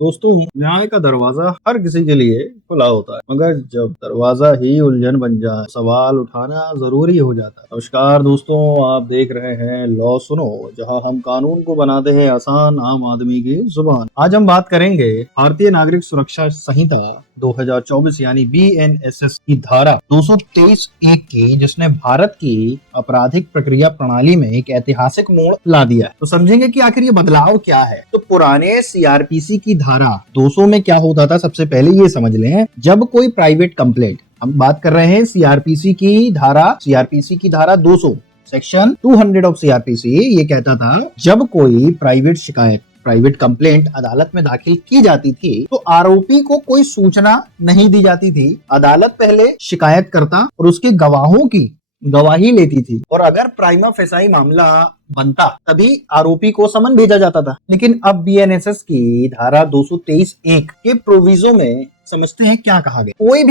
दोस्तों, न्याय का दरवाजा हर किसी के लिए खुला होता है, मगर जब दरवाजा ही उलझन बन जाए, सवाल उठाना जरूरी हो जाता है। नमस्कार दोस्तों, आप देख रहे हैं लॉ सुनो, जहां हम कानून को बनाते हैं आसान आम आदमी की जुबान। आज हम बात करेंगे भारतीय नागरिक सुरक्षा संहिता 2024 यानी BNSS की धारा 223(1) की, जिसने भारत की आपराधिक प्रक्रिया प्रणाली में एक ऐतिहासिक मोड़ ला दिया है। तो समझेंगे कि आखिर ये बदलाव क्या है। तो पुराने CRPC की धारा 200 में क्या होता था, सबसे पहले ये समझ लें। जब कोई प्राइवेट कंप्लेंट, हम बात कर रहे हैं CRPC की धारा 200 सेक्शन 200 ऑफ CRPC, ये कहता था जब कोई प्राइवेट कंप्लेंट अदालत में दाखिल की जाती थी तो आरोपी को कोई सूचना नहीं दी जाती थी। अदालत पहले शिकायतकर्ता और उसके गवाहों की गवाही लेती थी, और अगर प्राइमा फेसाई मामला बनता तभी आरोपी को समन भेजा जाता था। लेकिन अब BNSS की धारा 223(1) के प्रोविजो में समझते हैं क्या कहा गया। कोई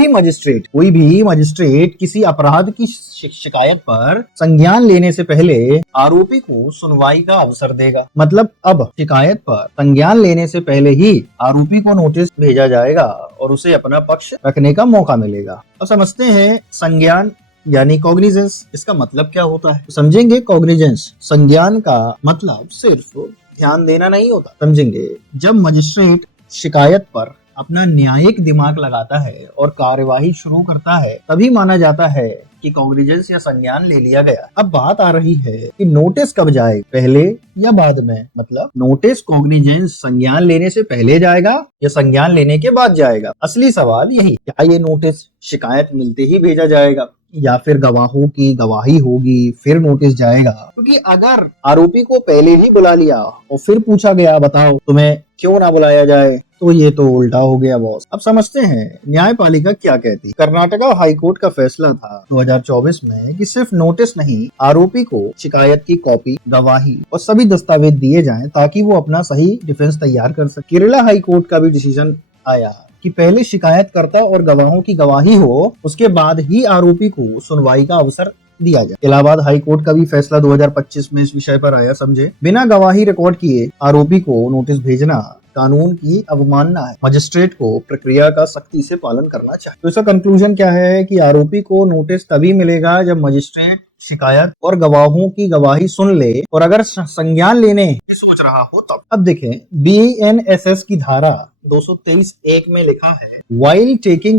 भी मजिस्ट्रेट किसी अपराध की शिकायत पर संज्ञान लेने से पहले आरोपी को सुनवाई का अवसर देगा। मतलब अब शिकायत पर संज्ञान लेने से पहले ही आरोपी को नोटिस भेजा जाएगा और उसे अपना पक्ष रखने का मौका मिलेगा। अब समझते हैं संज्ञान यानी कॉग्निजेंस, इसका मतलब क्या होता है। तो समझेंगे कॉग्निजेंस, संज्ञान का मतलब सिर्फ ध्यान देना नहीं होता। समझेंगे, जब मजिस्ट्रेट शिकायत पर अपना न्यायिक दिमाग लगाता है और कार्यवाही शुरू करता है, तभी माना जाता है कि कॉग्निजेंस या संज्ञान ले लिया गया। अब बात आ रही है कि नोटिस कब जाए, पहले या बाद में। मतलब नोटिस कॉग्निजेंस संज्ञान लेने से पहले जाएगा या संज्ञान लेने के बाद जाएगा। असली सवाल यही, क्या ये नोटिस शिकायत मिलते ही भेजा जाएगा या फिर गवाहों की गवाही होगी फिर नोटिस जाएगा। क्योंकि अगर आरोपी को पहले ही बुला लिया और फिर पूछा गया बताओ तुम्हें क्यों ना बुलाया जाए, तो ये तो उल्टा हो गया बॉस। अब समझते हैं न्यायपालिका क्या कहती। कर्नाटका हाईकोर्ट का फैसला था 2024 में कि सिर्फ नोटिस नहीं, आरोपी को शिकायत की कॉपी, गवाही और सभी दस्तावेज दिए जाएं ताकि वो अपना सही डिफेंस तैयार कर सके। केरला हाईकोर्ट का भी डिसीजन आया कि पहले शिकायतकर्ता और गवाहों की गवाही हो, उसके बाद ही आरोपी को सुनवाई का अवसर दिया जाए। इलाहाबाद हाईकोर्ट का भी फैसला 2025 में इस विषय पर आया। समझे, बिना गवाही रिकॉर्ड किए आरोपी को नोटिस भेजना कानून की अवमानना है। मजिस्ट्रेट को प्रक्रिया का सख्ती से पालन करना चाहिए। तो इसका कंक्लूजन क्या है कि आरोपी को नोटिस तभी मिलेगा जब मजिस्ट्रेट शिकायत और गवाहों की गवाही सुन ले, और अगर संज्ञान लेने सोच रहा हो तब। अब देखें, BNSS की धारा 223(1) में लिखा है while taking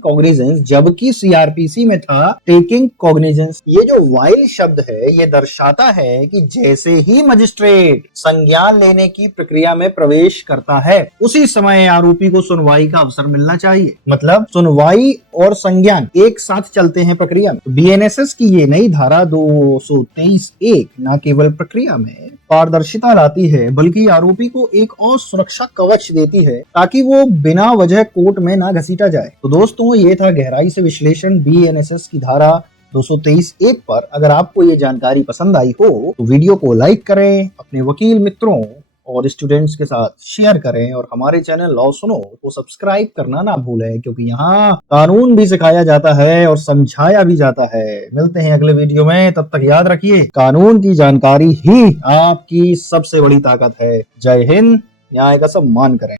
cognizance, जबकि CRPC में था taking cognizance। ये जो while शब्द है ये दर्शाता है कि जैसे ही मजिस्ट्रेट संज्ञान लेने की प्रक्रिया में प्रवेश करता है उसी समय आरोपी को सुनवाई का अवसर मिलना चाहिए। मतलब सुनवाई और संज्ञान एक साथ चलते हैं प्रक्रिया में। BNSS की ये नई धारा 223(1) न केवल प्रक्रिया में पारदर्शिता लाती है बल्कि आरोपी को एक और सुरक्षा कवच देती है ताकि वो बिना वजह कोर्ट में ना घसीटा जाए। तो दोस्तों, ये था गहराई से विश्लेषण BNSS की धारा 223(1) पर। अगर आपको ये जानकारी पसंद आई हो तो वीडियो को लाइक करें, अपने वकील मित्रों और स्टूडेंट्स के साथ शेयर करें, और हमारे चैनल लॉ सुनो को सब्सक्राइब करना ना भूलें, क्योंकि यहाँ कानून भी सिखाया जाता है और समझाया भी जाता है। मिलते हैं अगले वीडियो में, तब तक याद रखिए कानून की जानकारी ही आपकी सबसे बड़ी ताकत है। जय हिंद, न्याय का सम्मान करें।